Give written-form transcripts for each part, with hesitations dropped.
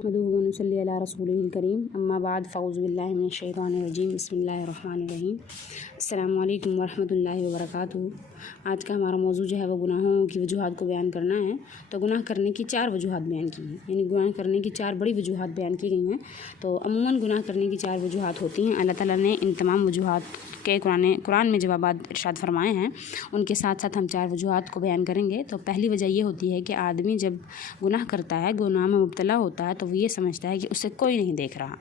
نحمده ونصلي علی رسولہ الکریم اما بعد فاعوذ باللہ من الشیطان الرجیم بسم اللہ الرحمن الرحیم السلام علیکم ورحمۃ اللہ وبرکاتہ۔ آج کا ہمارا موضوع جو ہے وہ گناہوں کی وجوہات کو بیان کرنا ہے۔ تو گناہ کرنے کی 4 وجوہات بیان کی ہیں، یعنی گناہ کرنے کی 4 بڑی وجوہات بیان کی گئی ہیں۔ تو عموماً گناہ کرنے کی 4 وجوہات ہوتی ہیں۔ اللہ تعالیٰ نے ان تمام وجوہات کے قرآن میں جوابات ارشاد فرمائے ہیں، ان کے ساتھ ساتھ ہم 4 وجوہات کو بیان کریں گے۔ تو پہلی وجہ یہ ہوتی ہے کہ آدمی جب گناہ کرتا ہے، گناہ میں مبتلا ہوتا ہے، تو وہ یہ سمجھتا ہے کہ اسے کوئی نہیں دیکھ رہا۔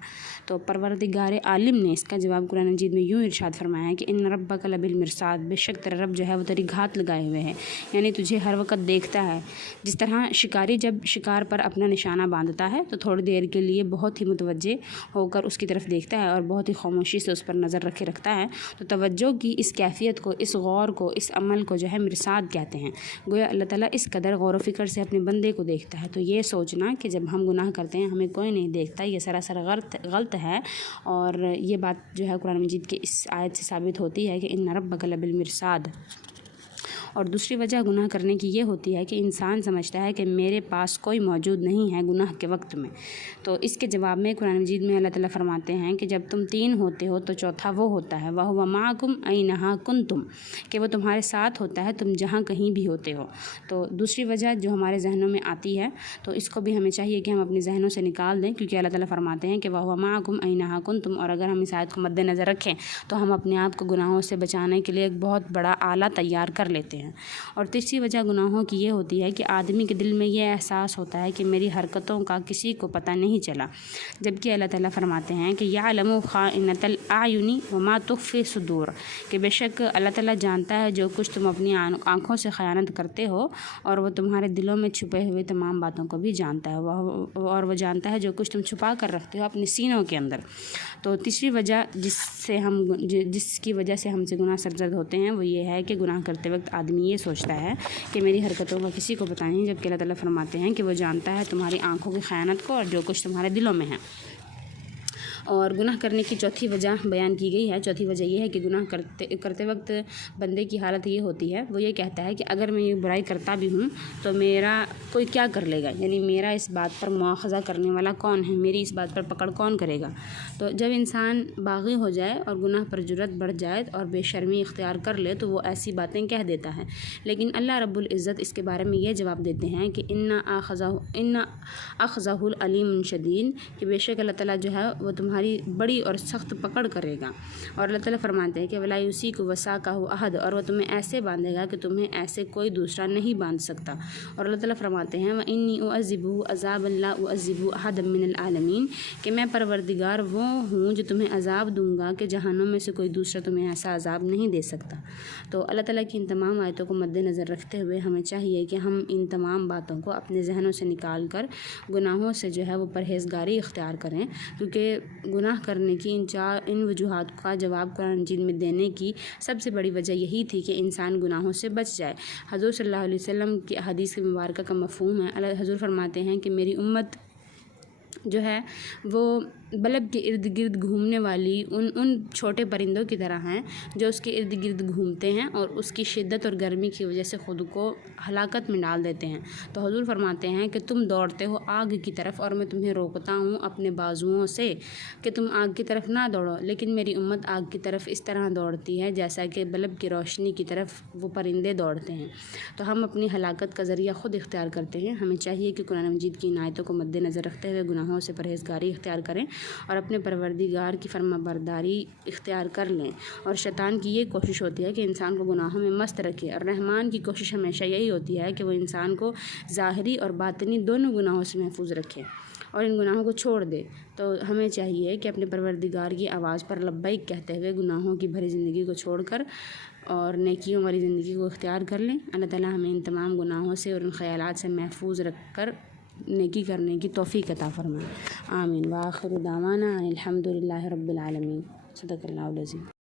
تو پروردگار عالم نے اس کا جواب قرآن مجید میں یوں ارشاد فرمایا ہے کہ ان ربک لبالمرصاد، بے شک تیرا رب جو ہے وہ تیری گھات لگائے ہوئے ہے، یعنی تجھے ہر وقت دیکھتا ہے۔ جس طرح شکاری جب شکار پر اپنا نشانہ باندھتا ہے تو تھوڑی دیر کے لیے بہت ہی متوجہ ہو کر اس کی طرف دیکھتا ہے اور بہت ہی خاموشی سے اس پر نظر رکھے رکھتا ہے، تو توجہ کی اس کیفیت کو، اس غور کو، اس عمل کو جو ہے مرصاد کہتے ہیں۔ گویا اللہ تعالیٰ اس قدر غور و فکر سے اپنے بندے کو دیکھتا ہے۔ تو یہ سوچنا کہ جب ہم گناہ کرتے ہیں ہمیں کوئی نہیں دیکھتا، یہ سراسر غلط ہے، اور یہ بات جو ہے قرآن مجید کے اس آیت سے ثابت ہوتی ہے کہ ان ربک لبالمرصاد۔ اور دوسری وجہ گناہ کرنے کی یہ ہوتی ہے کہ انسان سمجھتا ہے کہ میرے پاس کوئی موجود نہیں ہے گناہ کے وقت میں۔ تو اس کے جواب میں قرآن مجید میں اللہ تعالیٰ فرماتے ہیں کہ جب تم 3 ہوتے ہو تو چوتھا وہ ہوتا ہے، وَهُوَ مَعَكُمْ أَيْنَمَا كُنْتُمْ، کہ وہ تمہارے ساتھ ہوتا ہے تم جہاں کہیں بھی ہوتے ہو۔ تو دوسری وجہ جو ہمارے ذہنوں میں آتی ہے تو اس کو بھی ہمیں چاہیے کہ ہم اپنے ذہنوں سے نکال دیں، کیونکہ اللہ تعالیٰ فرماتے ہیں کہ وَهُوَ مَعَكُمْ أَيْنَمَا كُنْتُمْ، اور اگر ہم اس آیت کو مد نظر رکھیں تو ہم اپنے آپ کو گناہوں سے بچانے کے لیے ایک بہت بڑا آلہ تیار کر لیتے ہیں۔ اور تیسری وجہ گناہوں کی یہ ہوتی ہے کہ آدمی کے دل میں یہ احساس ہوتا ہے کہ میری حرکتوں کا کسی کو پتہ نہیں چلا، جبکہ اللہ تعالیٰ فرماتے ہیں کہ یعلم خائنۃ الاعین وما تخفی الصدور، کہ بے شک اللہ تعالیٰ جانتا ہے جو کچھ تم اپنی آنکھوں سے خیانت کرتے ہو، اور وہ تمہارے دلوں میں چھپے ہوئے تمام باتوں کو بھی جانتا ہے، اور وہ جانتا ہے جو کچھ تم چھپا کر رکھتے ہو اپنے سینوں کے اندر۔ تو تیسری وجہ جس کی وجہ سے ہم سے گناہ سرزد ہوتے ہیں وہ یہ ہے کہ گناہ کرتے وقت آدمی یہ سوچتا ہے کہ میری حرکتوں کا کسی کو پتہ نہیں، جبکہ اللہ تعالیٰ فرماتے ہیں کہ وہ جانتا ہے تمہاری آنکھوں کی خیانت کو اور جو کچھ تمہارے دلوں میں ہے۔ اور گناہ کرنے کی چوتھی وجہ بیان کی گئی ہے۔ چوتھی وجہ یہ ہے کہ گناہ کرتے وقت بندے کی حالت یہ ہوتی ہے، وہ یہ کہتا ہے کہ اگر میں یہ برائی کرتا بھی ہوں تو میرا کوئی کیا کر لے گا، یعنی میرا اس بات پر مواخذہ کرنے والا کون ہے، میری اس بات پر پکڑ کون کرے گا۔ تو جب انسان باغی ہو جائے اور گناہ پر جرأت بڑھ جائے اور بے شرمی اختیار کر لے تو وہ ایسی باتیں کہہ دیتا ہے، لیکن اللہ رب العزت اس کے بارے میں یہ جواب دیتے ہیں کہ ان اخذہ العلیم شدید، کہ بے شک اللہ تعالیٰ جو ہے وہ تمہاری بڑی اور سخت پکڑ کرے گا۔ اور اللہ تعالیٰ فرماتے ہیں کہ ولا یوثق وثاقہ احد، اور وہ تمہیں ایسے باندھے گا کہ تمہیں ایسے کوئی دوسرا نہیں باندھ سکتا۔ اور اللہ تعالیٰ فرماتے ہیں وانی اعذبہ عذابا لا اعذب احدا من العالمین، کہ میں پروردگار وہ ہوں جو تمہیں عذاب دوں گا کہ جہانوں میں سے کوئی دوسرا تمہیں ایسا عذاب نہیں دے سکتا۔ تو اللہ تعالیٰ کی ان تمام آیتوں کو مد نظر رکھتے ہوئے ہمیں چاہیے کہ ہم ان تمام باتوں کو اپنے ذہنوں سے نکال کر گناہوں سے جو ہے وہ پرہیزگاری اختیار کریں، کیونکہ گناہ کرنے کی ان وجوہات کا جواب قرآن مجید میں دینے کی سب سے بڑی وجہ یہی تھی کہ انسان گناہوں سے بچ جائے۔ حضور صلی اللہ علیہ وسلم کی حدیث مبارکہ کا مفہوم ہے، حضور فرماتے ہیں کہ میری امت جو ہے وہ بلب کے ارد گرد گھومنے والی ان چھوٹے پرندوں کی طرح ہیں جو اس کے ارد گرد گھومتے ہیں اور اس کی شدت اور گرمی کی وجہ سے خود کو ہلاکت میں ڈال دیتے ہیں۔ تو حضور فرماتے ہیں کہ تم دوڑتے ہو آگ کی طرف اور میں تمہیں روکتا ہوں اپنے بازوؤں سے کہ تم آگ کی طرف نہ دوڑو، لیکن میری امت آگ کی طرف اس طرح دوڑتی ہے جیسا کہ بلب کی روشنی کی طرف وہ پرندے دوڑتے ہیں۔ تو ہم اپنی ہلاکت کا ذریعہ خود اختیار کرتے ہیں۔ ہمیں چاہیے کہ قرآن مجید کی ان آیتوں کو مد نظر رکھتے ہوئے گناہوں سے پرہیزگاری اختیار کریں اور اپنے پروردگار کی فرما برداری اختیار کر لیں۔ اور شیطان کی یہ کوشش ہوتی ہے کہ انسان کو گناہوں میں مست رکھے، اور رحمان کی کوشش ہمیشہ یہی ہوتی ہے کہ وہ انسان کو ظاہری اور باطنی دونوں گناہوں سے محفوظ رکھے اور ان گناہوں کو چھوڑ دے۔ تو ہمیں چاہیے کہ اپنے پروردگار کی آواز پر لبیک کہتے ہوئے گناہوں کی بھری زندگی کو چھوڑ کر اور نیکیوں والی زندگی کو اختیار کر لیں۔ اللہ تعالیٰ ہمیں ان تمام گناہوں سے اور ان خیالات سے محفوظ رکھ کر نیکی کرنے کی توفیق عطا فرمائے۔ آمین۔ وآخر دعوانا ان الحمد للہ رب العالمین۔ صدق اللہ العظیم۔